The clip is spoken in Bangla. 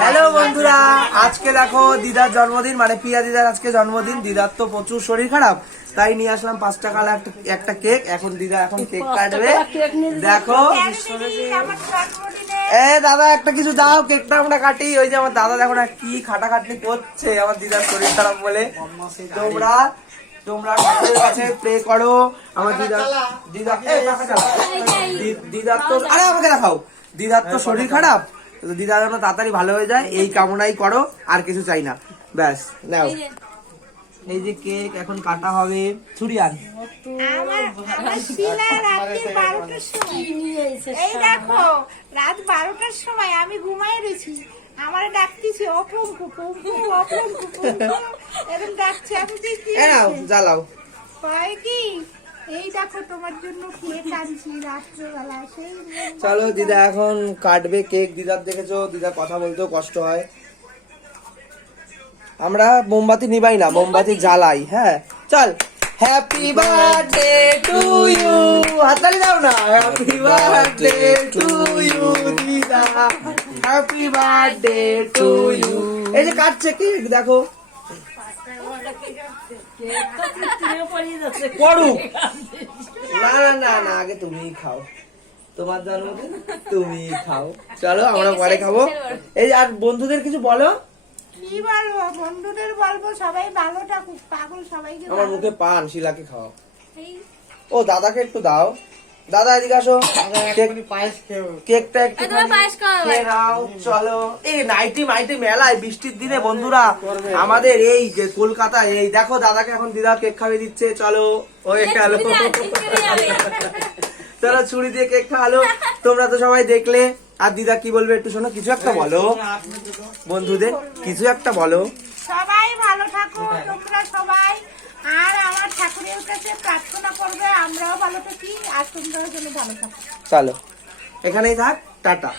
হ্যালো বন্ধুরা, আজকে দেখো দিদার জন্মদিন, মানে পিয়া দিদার আজকে জন্মদিন। দিদার তো প্রচুর শরীর খারাপ, তাই নিয়ে আসলাম 5 টাকার একটা কেক। এখন দিদা এখন কেক কাটবে। দেখো দাদা একটা কিছু দাও, কেকটা আমরা কাটি। ওই যে আমার দাদা দেখো না কি খাটাখাটনি করছে আমার দিদার শরীর খারাপ বলে। তোমরা তোমরা ঠাকুরের কাছে প্রে করো আমার দিদার তো, আরে আমাকে দেখাও, দিদার তো শরীর খারাপ, দিদা যেন তাড়াতাড়ি ভালো হয়ে যায় এই কামনাই করো, আর কিছু চাই না। ব্যাস নাও, এই যে কেক এখন কাটা হবে। ছুরি আন। এই দেখো রাত 12টার সময় আমি ঘুমাই রয়েছি, আমার ডাকতেছি অপঙ্কু পঙ্কু অপঙ্কু পঙ্কু এরকম ডাকছে। আমি দেখি জ্বালাও কয় কি এই দেখো তোমার জন্য কেক আনছি রাত্রেবেলা। সেই চলো দিদা এখন কাটবে কেক। দিদার দেখেছো দিদা কথা বলতেও কষ্ট হয়। আমরা মোমবাতি নিবাই না, মোমবাতি জ্বালাই। হ্যাঁ চল। হ্যাপি বার্থডে টু ইউ, হাততালি দাও না। হ্যাপি বার্থডে টু ইউ দিদা, হ্যাপি বার্থডে টু ইউ। এই যে কাটছে কেক দেখো, পড়ুক। না না না না, আগে তুমিই খাও, তোমার জন্মদিন তুমি খাও। চলো আমরা পরে খাবো। এই আর বন্ধুদের কিছু বলো। কি বলবো, বন্ধুদের বলবো সবাই ভালো থাকুক, পাগল সবাইকে। আমার মুখে পান, শিলাকে খাও। ও দাদাকে একটু দাও, দাদা এদিকে আসো। কেকটা একটু খেয়ে নাও। চলো এই নাইটি মাইটি মেলায় বৃষ্টির দিনে বন্ধুরা আমাদের এই যে কলকাতা, এই দেখো দাদাকে এখন দিদা কেক খাইয়ে দিচ্ছে। চলো ওই গেল, চলো ছুরি দিয়ে কেক খাওয়ালো। তোমরা তো সবাই দেখলে। আর দিদা কি বলবে একটু শোনো, কিছু একটা বলো বন্ধুদের, কিছু একটা বলো। সবাই ভালো থাকো তোমরা সবাই, আর আমার ঠাকুরের কাছে প্রার্থনা করবে আমরাও ভালো থাকি আর তোমরাও যেন ভালো থাকো। চলো এখানেই থাক, টাটা।